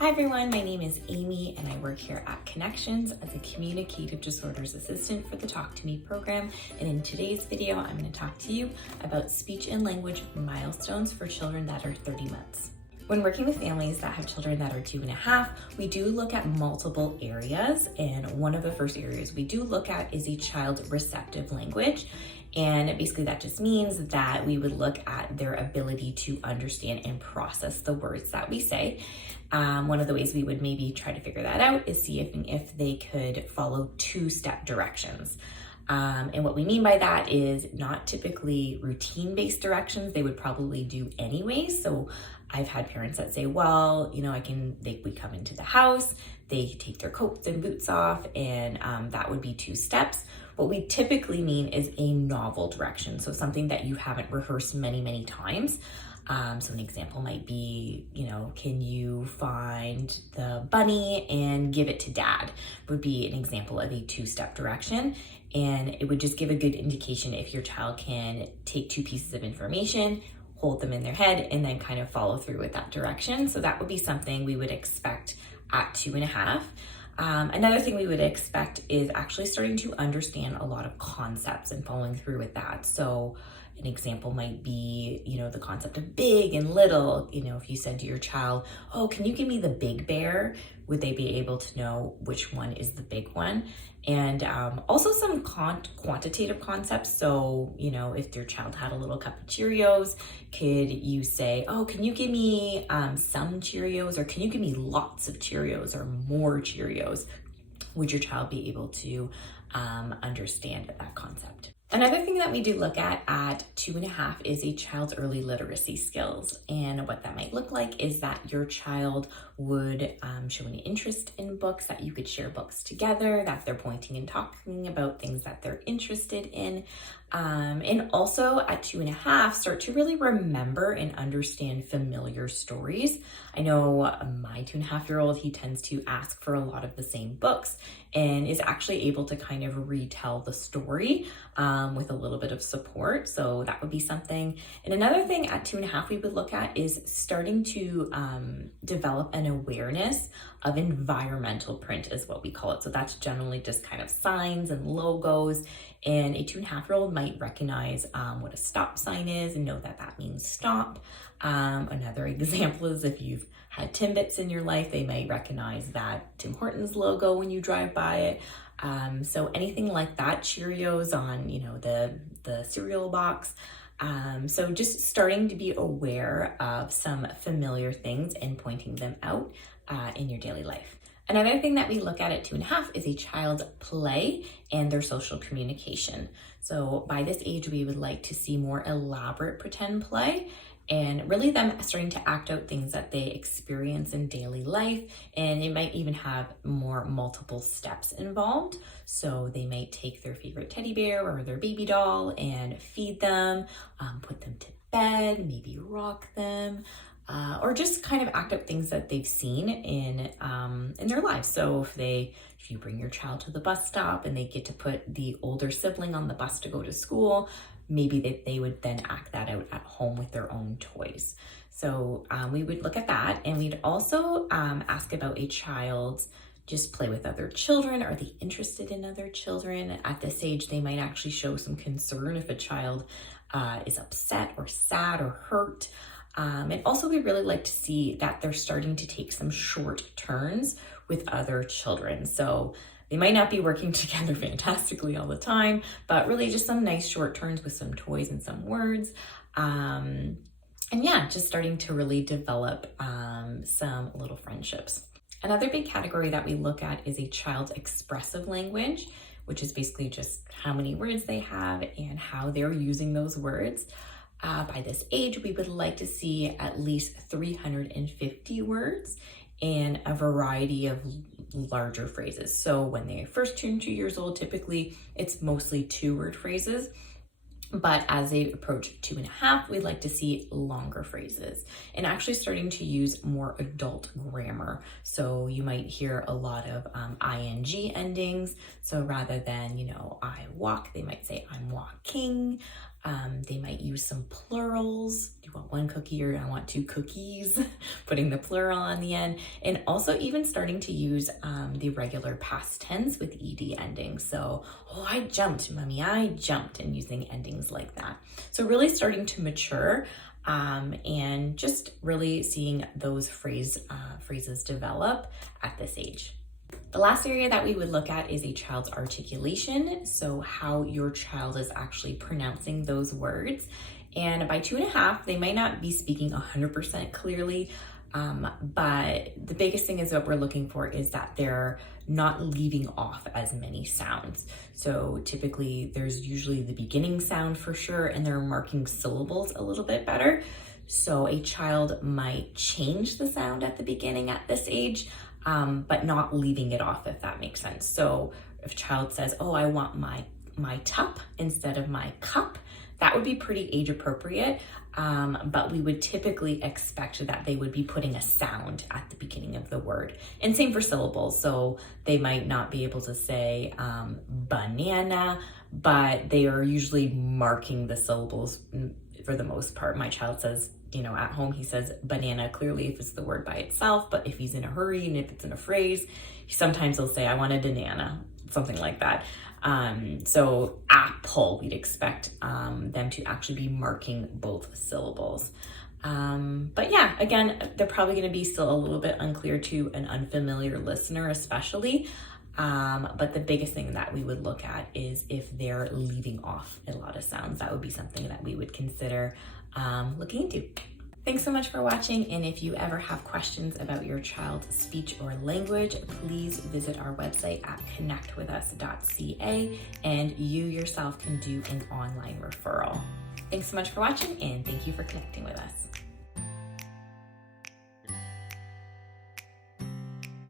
Hi everyone, my name is Amy and I work here at Connections as a Communicative Disorders Assistant for the Talk to Me program. And in today's video, I'm going to talk to you about speech and language milestones for children that are 30 months. When working with families that have children that are 2.5, we do look at multiple areas. And one of the first areas we do look at is a child's receptive language. And basically that just means that we would look at their ability to understand and process the words that we say. One of the ways we would maybe try to figure that out is see if they could follow two-step directions. And what we mean by that is not typically routine-based directions they would probably do anyway. So I've had parents that say, well, we come into the house, they take their coats and boots off, and that would be 2 steps. What we typically mean is a novel direction. So something that you haven't rehearsed many, many times. So an example might be, can you find the bunny and give it to dad would be an example of a 2-step direction. And it would just give a good indication if your child can take 2 pieces of information, hold them in their head, and then kind of follow through with that direction. So that would be something we would expect at 2.5. Another thing we would expect is actually starting to understand a lot of concepts and following through with that. So an example might be, the concept of big and little. If you said to your child, oh, can you give me the big bear? Would they be able to know which one is the big one? And also some quantitative concepts. So, if your child had a little cup of Cheerios, could you say, oh, can you give me some Cheerios? Or can you give me lots of Cheerios or more Cheerios? Would your child be able to understand that concept? Another thing that we do look at 2.5 is a child's early literacy skills. And what that might look like is that your child would show an interest in books, that you could share books together, that they're pointing and talking about things that they're interested in. And also at 2.5, start to really remember and understand familiar stories. I know my 2.5-year-old, he tends to ask for a lot of the same books and is actually able to kind of retell the story with a little bit of support. So that would be something. And another thing at 2.5 we would look at is starting to develop an awareness of environmental print is what we call it. So that's generally just kind of signs and logos. And a 2.5-year-old might recognize what a stop sign is and know that that means stop. Another example is if you've had Timbits in your life, they may recognize that Tim Hortons logo when you drive by it. So anything like that, Cheerios on, the cereal box. So just starting to be aware of some familiar things and pointing them out in your daily life. Another thing that we look at 2.5 is a child's play and their social communication. So by this age, we would like to see more elaborate pretend play and really them starting to act out things that they experience in daily life. And it might even have more multiple steps involved. So they might take their favorite teddy bear or their baby doll and feed them, put them to bed, maybe rock them, or just kind of act out things that they've seen in their lives. So if you bring your child to the bus stop and they get to put the older sibling on the bus to go to school, maybe they would then act that out at home with their own toys. So we would look at that, and we'd also ask about a child's just play with other children. Are they interested in other children? At this age, they might actually show some concern if a child is upset or sad or hurt. And also we really like to see that they're starting to take some short turns with other children. So they might not be working together fantastically all the time, but really just some nice short turns with some toys and some words. And yeah, just starting to really develop some little friendships. Another big category that we look at is a child's expressive language, which is basically just how many words they have and how they're using those words. By this age, we would like to see at least 350 words and a variety of larger phrases. So when they first turn 2 years old, typically it's mostly 2-word phrases. But as they approach 2.5, we'd like to see longer phrases and actually starting to use more adult grammar. So you might hear a lot of ing endings. So rather than, I walk, they might say I'm walking. They might use some plurals. Do you want one cookie or I want 2 cookies? Putting the plural on the end. And also even starting to use the regular past tense with ed endings. So, oh, I jumped, mommy, I jumped, and using endings like that. So really starting to mature and just really seeing those phrases develop at this age. The last area that we would look at is a child's articulation, so how your child is actually pronouncing those words. And by 2.5, they might not be speaking 100% clearly, but the biggest thing is what we're looking for is that they're not leaving off as many sounds. So typically there's usually the beginning sound for sure, and they're marking syllables a little bit better. So a child might change the sound at the beginning at this age, but not leaving it off, if that makes sense. So if a child says, oh, I want my tup instead of my cup, that would be pretty age appropriate, but we would typically expect that they would be putting a sound at the beginning of the word. And same for syllables. So they might not be able to say banana, but they are usually marking the syllables for the most part. My child says, at home, he says banana clearly if it's the word by itself, but if he's in a hurry and if it's in a phrase, sometimes he'll say, I want a banana, something like that. So apple, we'd expect them to actually be marking both syllables. But yeah, again, they're probably going to be still a little bit unclear to an unfamiliar listener, especially. But the biggest thing that we would look at is if they're leaving off a lot of sounds. That would be something that we would consider looking into. Thanks so much for watching, and if you ever have questions about your child's speech or language, please visit our website at connectwithus.ca, and you yourself can do an online referral. Thanks so much for watching, and thank you for connecting with us.